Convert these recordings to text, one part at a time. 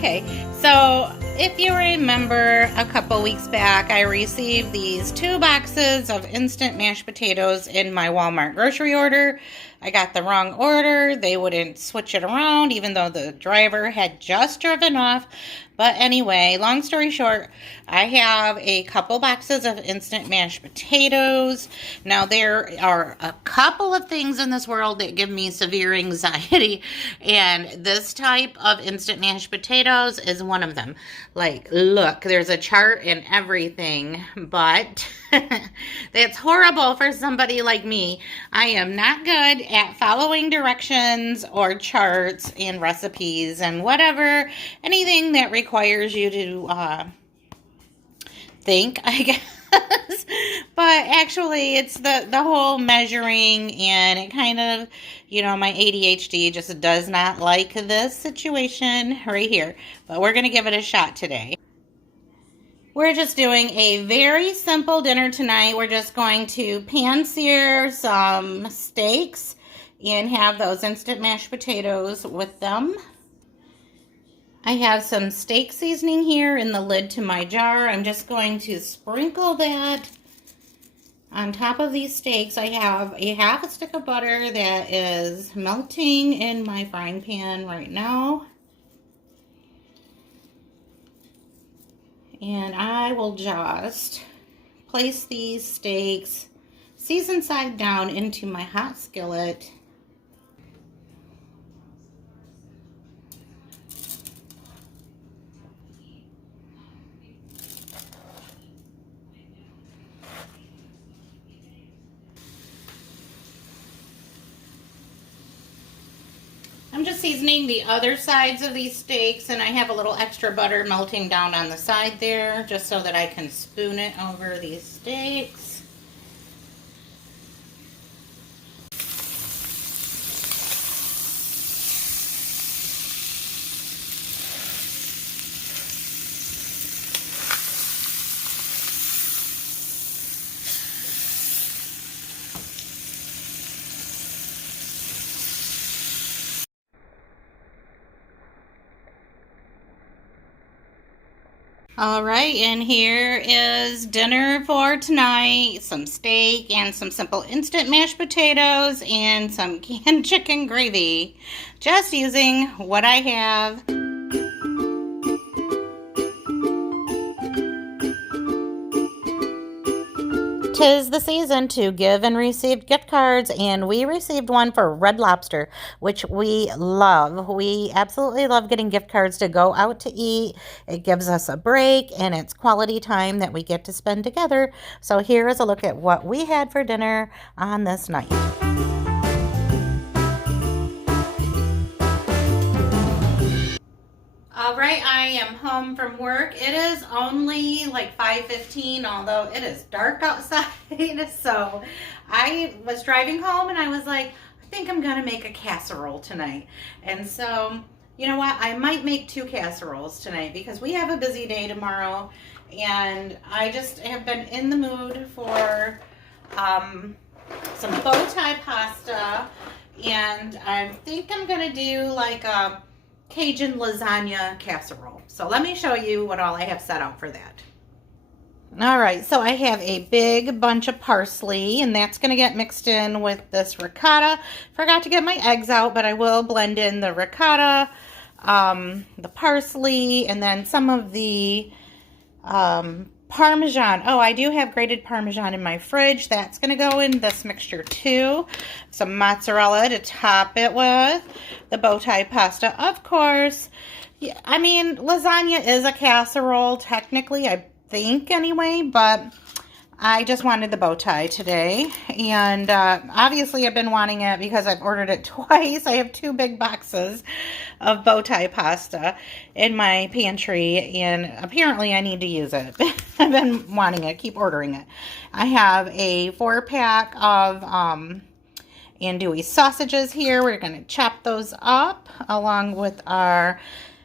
Okay, so if you remember a couple weeks back, I received these 2 boxes of instant mashed potatoes in my Walmart grocery order. I got the wrong order. They wouldn't switch it around, even though the driver had just driven off. But anyway, long story short, I have a couple boxes of instant mashed potatoes. Now, there are a couple of things in this world that give me severe anxiety, and this type of instant mashed potatoes is one of them. Like, look, there's a chart and everything, but that's horrible for somebody like me. I am not good at following directions or charts and recipes and whatever, anything that requires you to think, I guess. But actually, it's the whole measuring, and it kind of, my ADHD just does not like this situation right here. But we're going to give it a shot today. We're just doing a very simple dinner tonight. We're just going to pan sear some steaks and have those instant mashed potatoes with them. I have some steak seasoning here in the lid to my jar. I'm just going to sprinkle that on top of these steaks. I have a half a stick of butter that is melting in my frying pan right now. And I will just place these steaks seasoned side down into my hot skillet. I'm just seasoning the other sides of these steaks, and I have a little extra butter melting down on the side there, just so that I can spoon it over these steaks. All right, and here is dinner for tonight. Some steak and some simple instant mashed potatoes and some canned chicken gravy. Just using what I have. 'Tis the season to give and receive gift cards, and we received one for Red Lobster, which we love. We absolutely love getting gift cards to go out to eat. It gives us a break, and it's quality time that we get to spend together. So here is a look at what we had for dinner on this night. All right, I am home from work. It is only like 5:15, although it is dark outside. So I was driving home and I was like, I think I'm gonna make a casserole tonight. And so, you know what? I might make 2 casseroles tonight because we have a busy day tomorrow. And I just have been in the mood for some bow tie pasta. And I think I'm gonna do like a Cajun lasagna casserole. So let me show you what all I have set out for that. All right, so I have a big bunch of parsley, and that's going to get mixed in with this ricotta. Forgot to get my eggs out, but I will blend in the ricotta, the parsley, and then some of the Parmesan. Oh, I do have grated Parmesan in my fridge. That's going to go in this mixture too. Some mozzarella to top it with. The bow tie pasta, of course. Yeah, I mean, lasagna is a casserole, technically, I think anyway, but I just wanted the bow tie today. And obviously I've been wanting it because I've ordered it twice. I have 2 big boxes of bow tie pasta in my pantry, and apparently I need to use it. I've been wanting it, keep ordering it. I have a 4-pack of andouille sausages here. We're going to chop those up along with our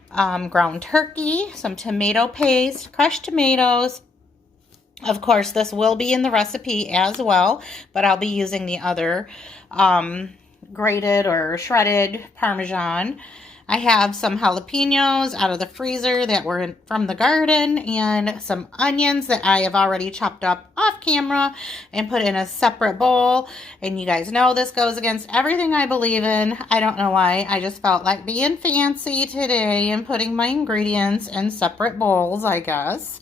ground turkey, some tomato paste, crushed tomatoes. Of course, this will be in the recipe as well, but I'll be using the other grated or shredded Parmesan. I have some jalapenos out of the freezer that were from the garden and some onions that I have already chopped up off camera and put in a separate bowl. And you guys know this goes against everything I believe in. I don't know why. I just felt like being fancy today and putting my ingredients in separate bowls, I guess.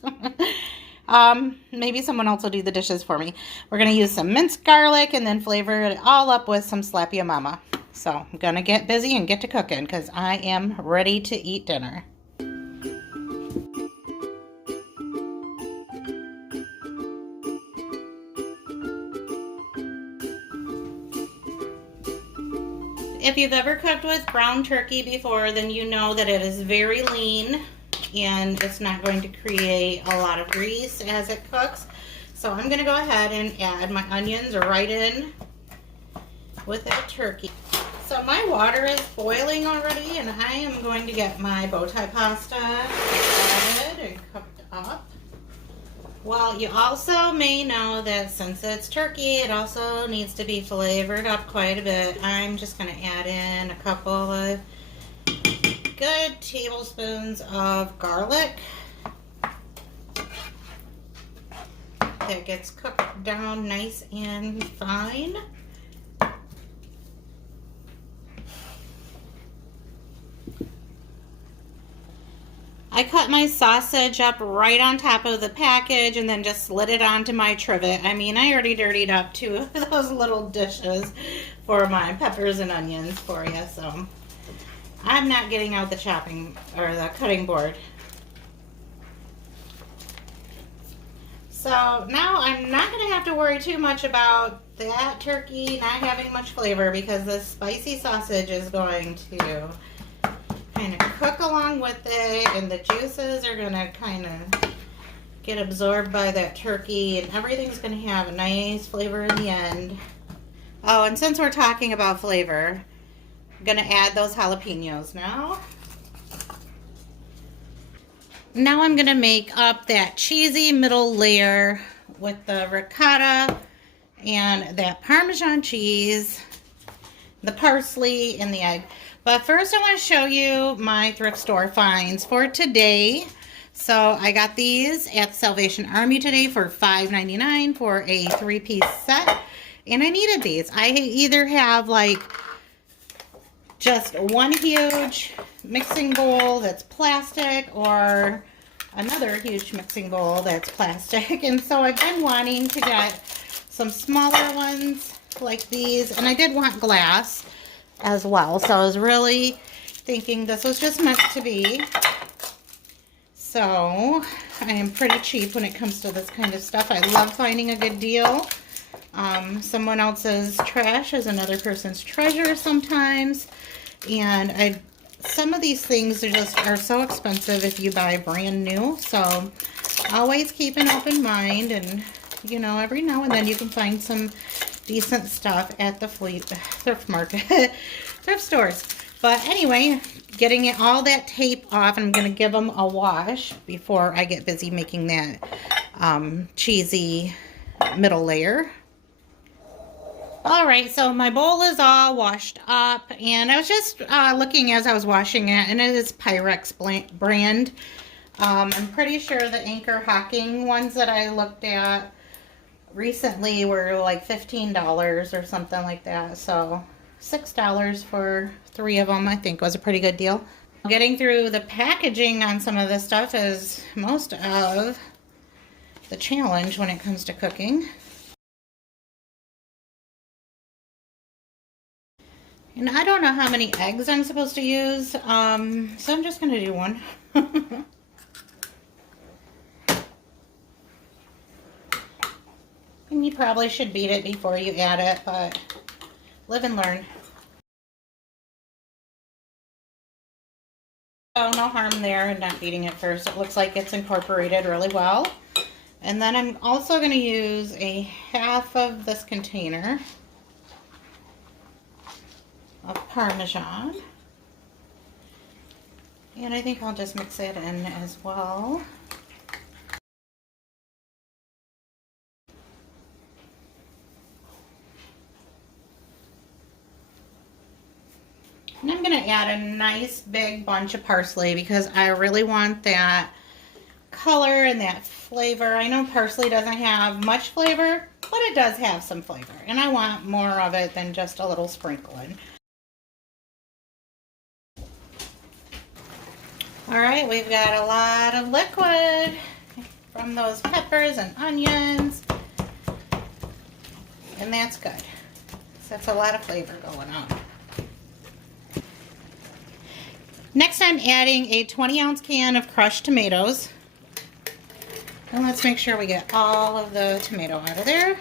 Maybe someone else will do the dishes for me. We're going to use some minced garlic and then flavor it all up with some Slappy Mama. So I'm going to get busy and get to cooking because I am ready to eat dinner. If you've ever cooked with ground turkey before, then you know that it is very lean and it's not going to create a lot of grease as it cooks. So I'm going to go ahead and add my onions right in with that turkey. So my water is boiling already, and I am going to get my bow tie pasta added and cooked up. Well, you also may know that since it's turkey, it also needs to be flavored up quite a bit. I'm just going to add in a couple of good tablespoons of garlic. That gets cooked down nice and fine. I cut my sausage up right on top of the package and then just slid it onto my trivet. I mean, I already dirtied up 2 of those little dishes for my peppers and onions for you, so I'm not getting out the chopping or the cutting board. So now I'm not going to have to worry too much about that turkey not having much flavor because the spicy sausage is going to kind of cook along with it, and the juices are going to kind of get absorbed by that turkey, and everything's going to have a nice flavor in the end. Oh, and since we're talking about flavor, I'm going to add those jalapenos now. Now I'm going to make up that cheesy middle layer with the ricotta and that Parmesan cheese, the parsley, and the egg. But first I want to show you my thrift store finds for today. So I got these at the Salvation Army today for $5.99 for a 3-piece set. And I needed these. I either have like just one huge mixing bowl that's plastic or another huge mixing bowl that's plastic. And so I've been wanting to get some smaller ones like these. And I did want glass as well, so I was really thinking this was just meant to be. So I am pretty cheap when it comes to this kind of stuff. I love finding a good deal. Someone else's trash is another person's treasure sometimes, and some of these things are so expensive if you buy brand new, so always keep an open mind, and you know, every now and then you can find some decent stuff at the thrift market, thrift stores. But anyway, getting all that tape off, I'm going to give them a wash before I get busy making that cheesy middle layer. Alright, so my bowl is all washed up, and I was just looking as I was washing it, and it is Pyrex brand. I'm pretty sure the Anchor Hocking ones that I looked at recently were like $15 or something like that, so $6 for 3 of them I think was a pretty good deal. Getting through the packaging on some of this stuff is most of the challenge when it comes to cooking. And I don't know how many eggs I'm supposed to use, so I'm just going to do one. And you probably should beat it before you add it, but live and learn. So no harm there in not beating it first. It looks like it's incorporated really well. And then I'm also going to use a half of this container of Parmesan. And I think I'll just mix it in as well. And I'm going to add a nice big bunch of parsley because I really want that color and that flavor. I know parsley doesn't have much flavor, but it does have some flavor. And I want more of it than just a little sprinkling. All right, we've got a lot of liquid from those peppers and onions. And that's good. So that's a lot of flavor going on. Next, I'm adding a 20-ounce can of crushed tomatoes. And let's make sure we get all of the tomato out of there.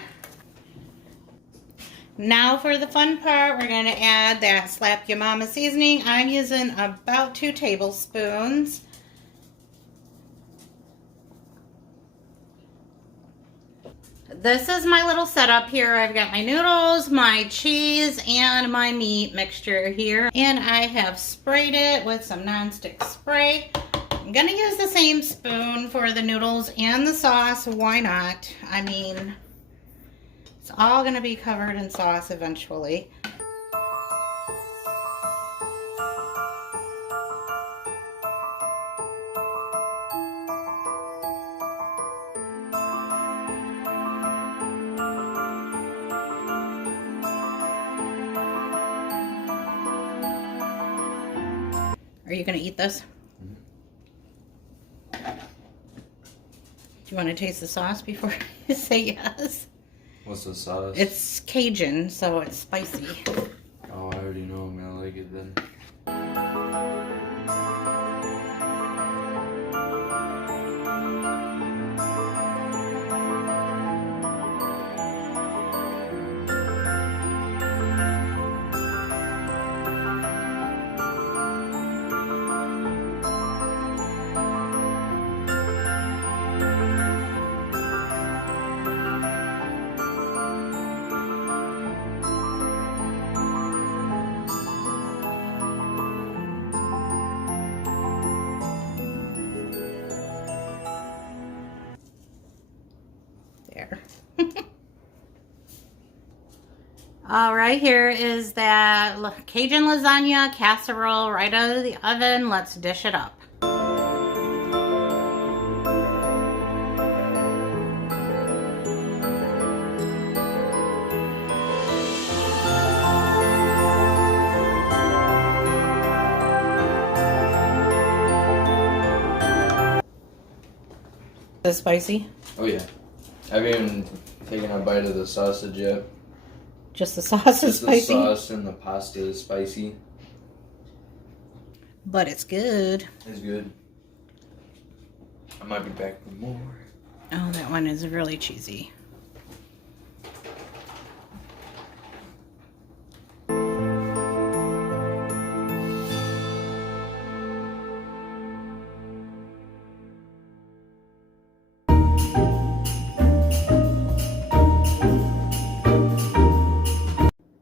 Now for the fun part, we're going to add that Slap Ya Mama seasoning. I'm using about 2 tablespoons. This is my little setup here. I've got my noodles, my cheese, and my meat mixture here. And I have sprayed it with some nonstick spray. I'm gonna use the same spoon for the noodles and the sauce. Why not? I mean, it's all gonna be covered in sauce eventually. Are you going to eat this? Do you want to taste the sauce before you say yes? What's the sauce? It's Cajun, so it's spicy. Oh, I already know I'm going to like it then. There. All right, here is that Cajun lasagna casserole right out of the oven. Let's dish it up. Is it spicy? Oh yeah. I haven't even taken a bite of the sausage yet. Just the sauce is spicy? Just the sauce and the pasta is spicy. But it's good. It's good. I might be back for more. Oh, that one is really cheesy.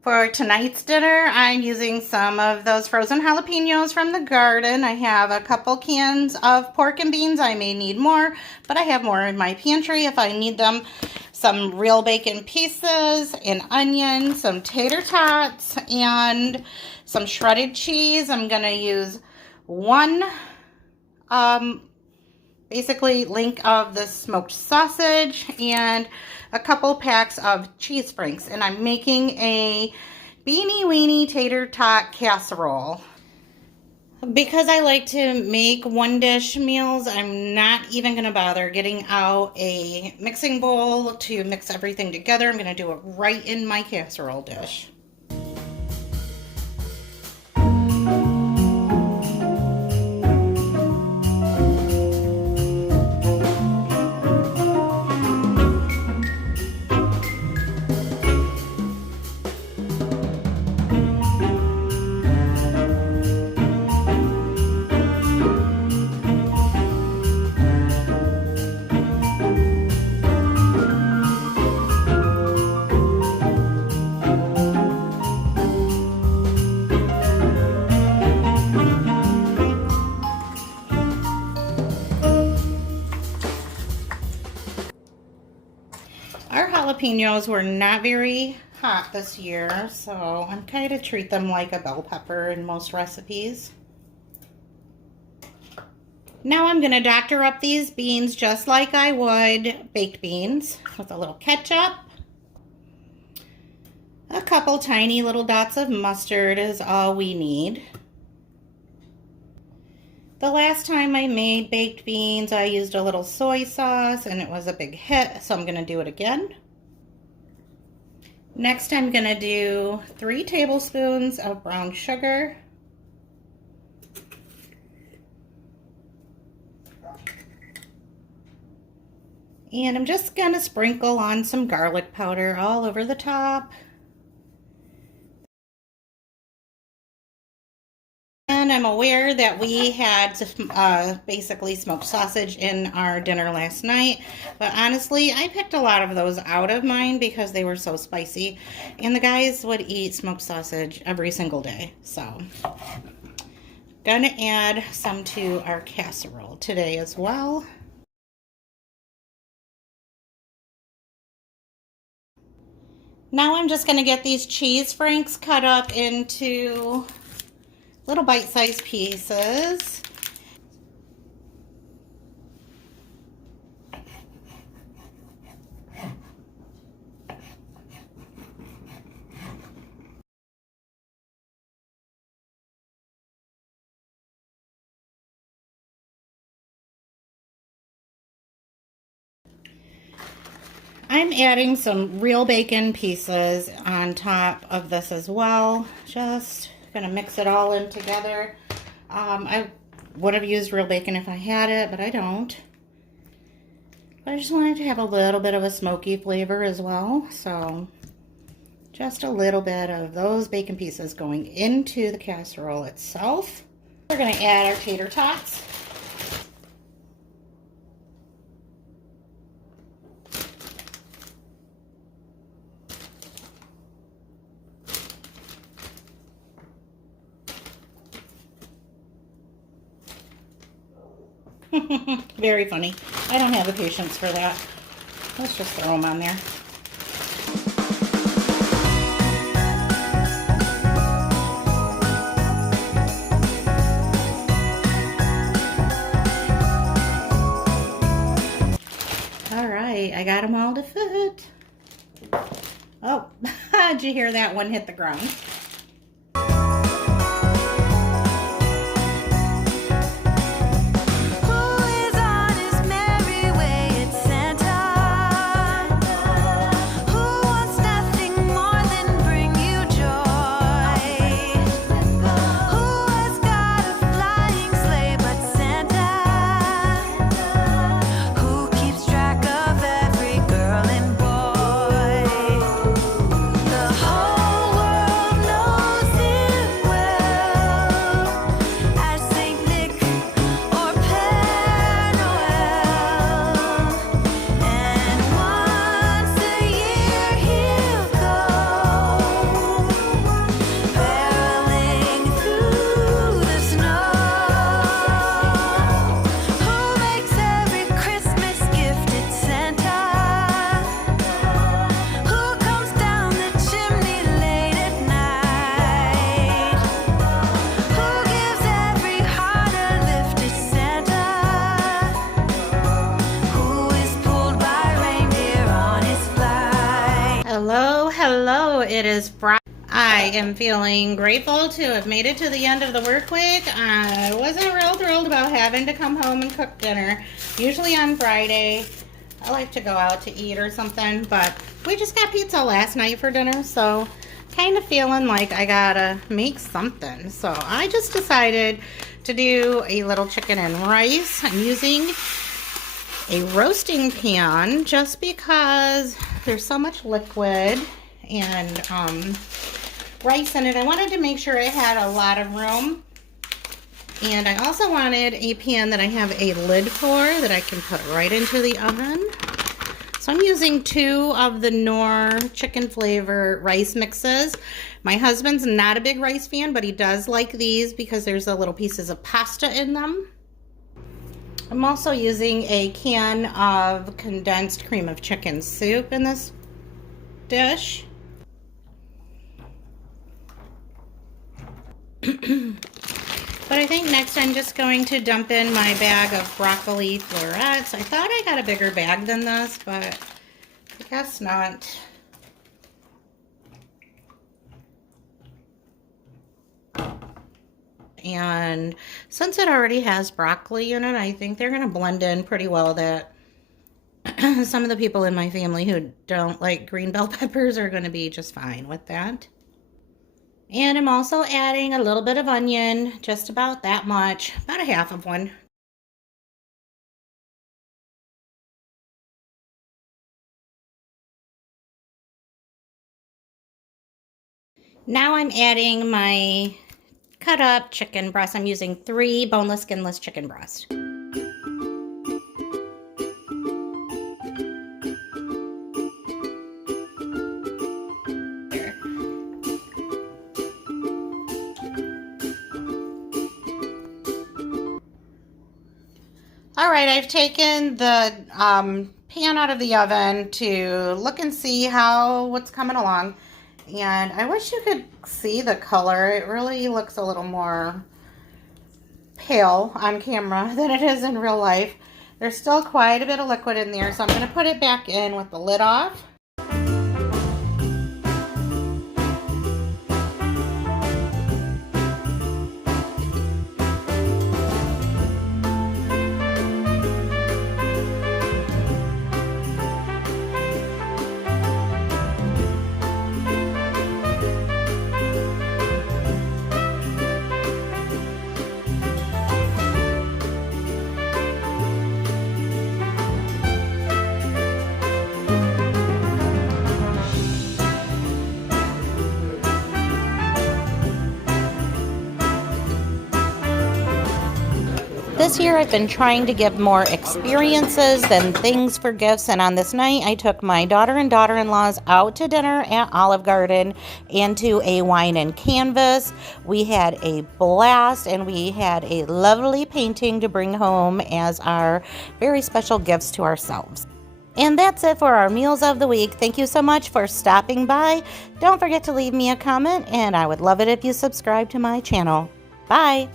For tonight's dinner, I'm using some of those frozen jalapenos from the garden. I have a couple cans of pork and beans. I may need more, but I have more in my pantry if I need them. Some real bacon pieces, an onion, some tater tots, and some shredded cheese. I'm going to use one basically link of the smoked sausage and a couple packs of cheese sprinkles, and I'm making a Beanie weenie tater tot casserole. Because I like to make one dish meals, I'm not even going to bother getting out a mixing bowl to mix everything together. I'm going to do it right in my casserole dish. Our jalapenos were not very hot this year, so I'm kind of treat them like a bell pepper in most recipes. Now I'm going to doctor up these beans just like I would baked beans with a little ketchup. A couple tiny little dots of mustard is all we need. The last time I made baked beans, I used a little soy sauce and it was a big hit, so I'm going to do it again. Next, I'm going to do 3 tablespoons of brown sugar. And I'm just going to sprinkle on some garlic powder all over the top. And I'm aware that we had basically smoked sausage in our dinner last night. But honestly, I picked a lot of those out of mine because they were so spicy. And the guys would eat smoked sausage every single day. So, gonna add some to our casserole today as well. Now I'm just gonna get these cheese franks cut up into little bite-sized pieces. I'm adding some real bacon pieces on top of this as well. Just gonna mix it all in together. I would have used real bacon if I had it, but I don't. But I just wanted to have a little bit of a smoky flavor as well. So just a little bit of those bacon pieces going into the casserole itself. We're gonna add our tater tots. Very funny. I don't have the patience for that. Let's just throw them on there. All right, I got them all to fit. Oh, did you hear that one hit the ground? Hello, it is Friday. I am feeling grateful to have made it to the end of the work week. I wasn't real thrilled about having to come home and cook dinner. Usually on Friday, I like to go out to eat or something, but we just got pizza last night for dinner, so kind of feeling like I gotta make something. So I just decided to do a little chicken and rice. I'm using a roasting pan just because there's so much liquid and rice in it. I wanted to make sure it had a lot of room, and I also wanted a pan that I have a lid for that I can put right into the oven. So I'm using 2 of the Knorr chicken flavor rice mixes. My husband's not a big rice fan, but he does like these because there's the little pieces of pasta in them. I'm also using a can of condensed cream of chicken soup in this dish. But I think next I'm just going to dump in my bag of broccoli florets. I thought I got a bigger bag than this, but I guess not. And since it already has broccoli in it, I think they're going to blend in pretty well. That some of the people in my family who don't like green bell peppers are going to be just fine with that. And I'm also adding a little bit of onion, just about that much, about a half of one. Now I'm adding my cut up chicken breast. I'm using 3 boneless, skinless chicken breast. All right, I've taken the pan out of the oven to look and see what's coming along. And I wish you could see the color. It really looks a little more pale on camera than it is in real life. There's still quite a bit of liquid in there, so I'm going to put it back in with the lid off. This year I've been trying to give more experiences than things for gifts, and on this night I took my daughter and daughter-in-laws out to dinner at Olive Garden and to a wine and canvas. We had a blast, and we had a lovely painting to bring home as our very special gifts to ourselves. And that's it for our meals of the week. Thank you so much for stopping by. Don't forget to leave me a comment, and I would love it if you subscribe to my channel. Bye!